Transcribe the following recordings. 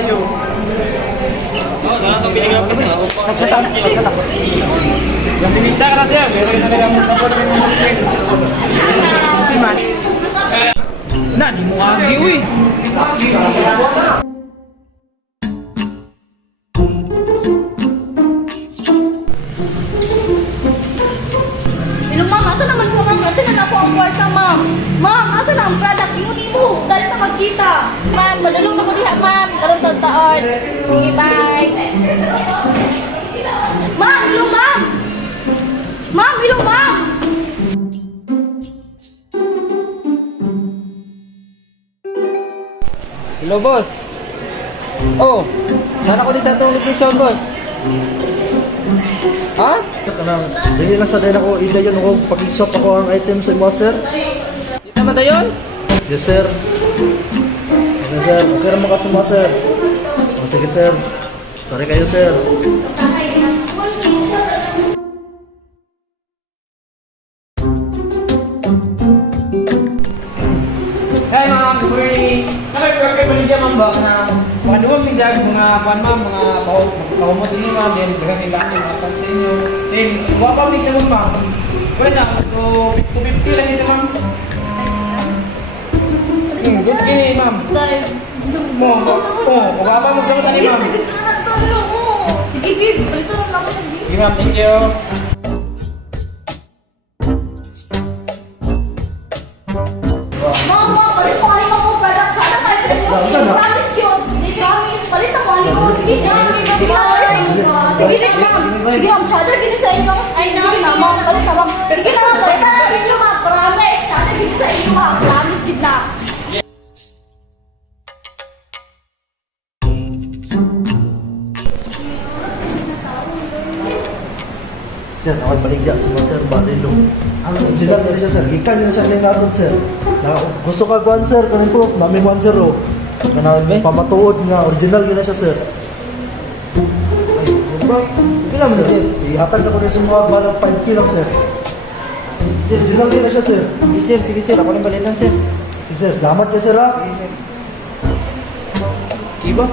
kayo. Nagsata. Nasinita ka siya. Pero yung nalagang mo tapos rin mo. Kasi man. Na, di mo agi, uy. Hello, ma'am. Asa naman po, ma'am? Asa na po ang kwarta, ma'am? Ma'am, asa na ang product? Ingo-ingo. Dali na magkita. Ma'am, madulong na ko diha, ma'am. Karoon taon. Sige, bye. Yes. Ma'am, hello, ma'am. Ma'am, hello, ma'am. Hello, boss. Oh, sana ko din sa itong location, boss. Ha? Kanang dili lang sa dahil ako idayon ako pag-shop ako ang item sa imo sir. Di tama na yun? Yes sir. Yes sir. Okay naman kasi mo sir. O sige sir. Sorry kayo sir. Hey, ma'am. Good morning. Nakay-perfect pa niya, ma'am, ba? Mga duwag misag, mga pan, ma'am, mga kahumot sa inyo, ma'am. Then, bagang ilang yung mga pan sa inyo. Then, huwag pa mix naman, ma'am. Pwede sa, so, 250 lang isa, ma'am. Good skinny, ma'am. Mo, mababa mo sa mata ni, ma'am. Sige, beard. Palito lang ako ng beard. Sige, ma'am. Thank you. Ma'am, ma'am, palit mo kayo mga product. Sana kayo sa inyo. Promise yun. Promise. Palit mo kayo mga skin. Sige, ma'am. Sige, ma'am. Chada, gini sa inyo. Sige na, ma'am. Palit na, ma'am. Sige na, palit na lang inyo, ma'am. Promise. Chada, gini sa inyo, ma'am. Promise, gid na. Sir, ako baligya sa mga sir barilo. Ang original na siya sir. Gikan yun siya ng nasod sir. Na, gusto ka kuan sir kanang proof namin 1-0. Kanang pamatuod nga original yun na siya sir. Ay, yun ba? Ilang mo, sir? Ihatag na ko na sa mga balang 5K lang sir. Sir, original yun na siya sir. Sige, sir. Ako nang balitan, sir. Sir, salamat kayo sir ha. Iba?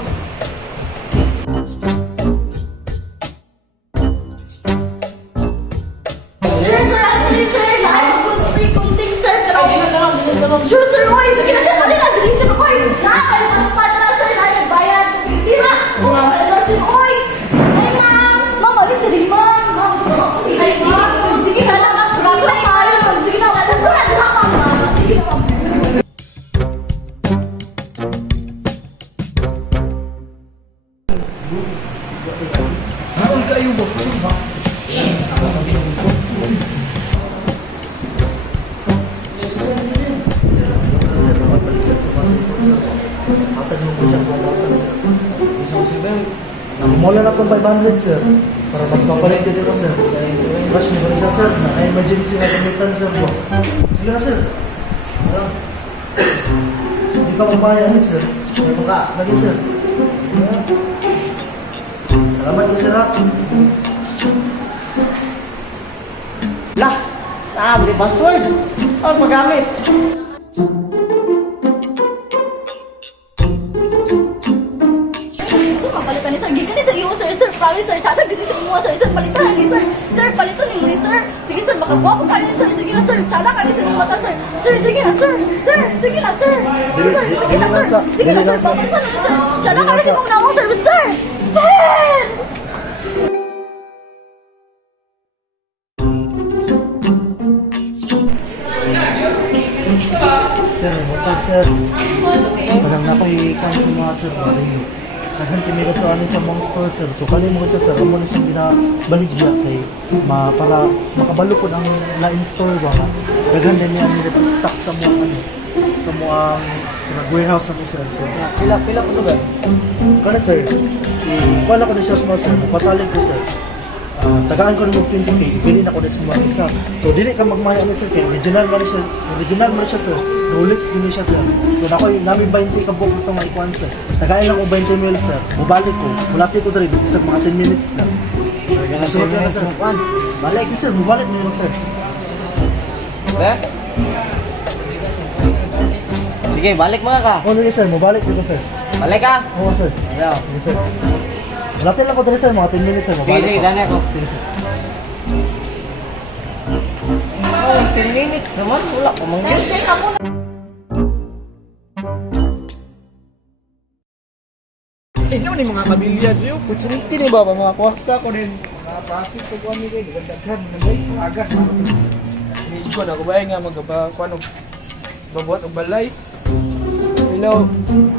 Sir, sir, actually, sir, free kunting, sir, pero... Sure, sir, oy, sige na, sir, kanina, dili, sir, oy, nakakal, mas pata na, sir, na, bayad, tira, sir, oy, ay, ma'am, alin, dili, ma'am, ay, ma'am, sige na lang, ma'am, sige na, ma'am, sige na, ma'am. Sir, ako baligya sa mga sir. Hatag mo ko siya 1,000 sir. Isang silver. Namumula na itong 500 sir. Para mas mapalit din mo sir. Rush niyo ba siya sir? Na emergency na gamitan sir po. Sige na sir. Hindi ka mamaya ni sir. Sir baka. Lagi sir. Salamat ka sir ha. Lah, beli password. Oh, paggamit. Sir, mapalitan ni sir, gini ni sir, iyo, sir, promise, sir, tsada, gini sa iyo, sir, palitan ni sir, palitan ni sir, sige, sir, makabuha ko kayo, sir, sige na, sir, tsada kayo sa mga mata, sir, sige na, sir, sige na, sir, sige na, sir, papalitan ni sir, tsada kayo sa mga nawang, sir, sir, Sir, mutag sir. Parang na ako ikan sa mga sir. Kahit tinira to ano sa mga store sir. So kali mo ito sir, amo na siyang binabaligya kay para makabalo po ang line store ba. Daghan din niya nila stock sa mga ano sa mga warehouse ako sir. So Pila ko ba? kana sir. Kuha na ko na siya sa mga sir. Pasalig ko sir. Tagaan ko ng 20k, pili na ko na sa mga isa. So dili ka magmaya ni sir kay original man siya sir. Rolex gini siya sir. So nakoy namin 20 ka book itong maikuan sir. Tagayan lang ko 20 mil sir. Mubalik ko. Bulati ko diri bisag mga 10 minutes na. Susunod na sir. Balik. Sir, mubalik niyo sir. Ba? Sige, balik mga ka. Ano ni sir, mubalik ko sir. Balik ka. Oo, sir. Ayaw. Sige, sir. Latin lang ko dali, sir. Mga 10 minutes, sir. Sige, sige, dali ako. Sige, sir. Oh, 10 minutes naman. Wala ko manggil. Teka muna. Inyo ni mga kabilyad niyo. Opportunity ni ba mga kwarta ko din. Mga profit ko kuan ni kay gandaghan nagay aga. Ni ko na ko ba nga magaba kuan og babuhat og balay. Hello.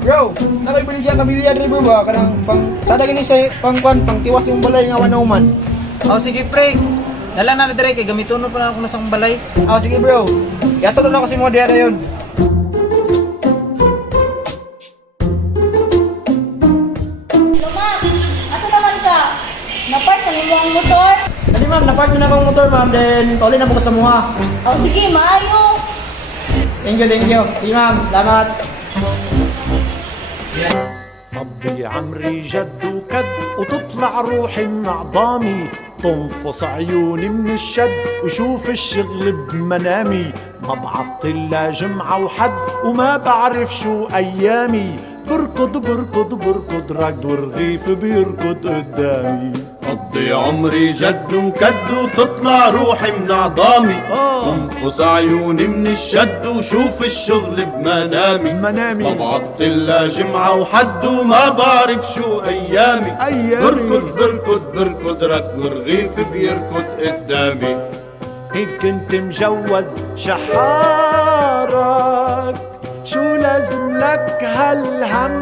Bro, nakay kabilyad ni bro ba kanang pang sada gini sa pang kuan pang tiwas yung balay nga wanauman. Oh sige pre. Dala na dire kay gamiton na pala ako na sang balay. Oh sige bro. Yato na ako si mo diha dayon. Lumas, asa naman ka? Napark ka nila ang motor? Dali ma'am, napark na akong motor ma'am, then pauli na po ko sa muha. O sige, maayo. Thank you, thank you. Sige ma'am, salamat. قضي عمري جد وكد وتطلع روحي من عظامي تنفص عيوني من الشد وشوف الشغل بمنامي ما بعطل لا جمعة وحد وما بعرف شو أيامي بركض بركض بركض ركض ورغيف بيركض قدامي قضي عمري جد وكد وتطلع روحي من عظامي تنفص عيوني من الشد وشوف الشغل بمنامي ما بعطل لا جمعة وحد وما بعرف شو أيامي بركض بركض بركض ركض ورغيف بيركض قدامي هيك كنت مجوز شحارك شو لازم لك هالهم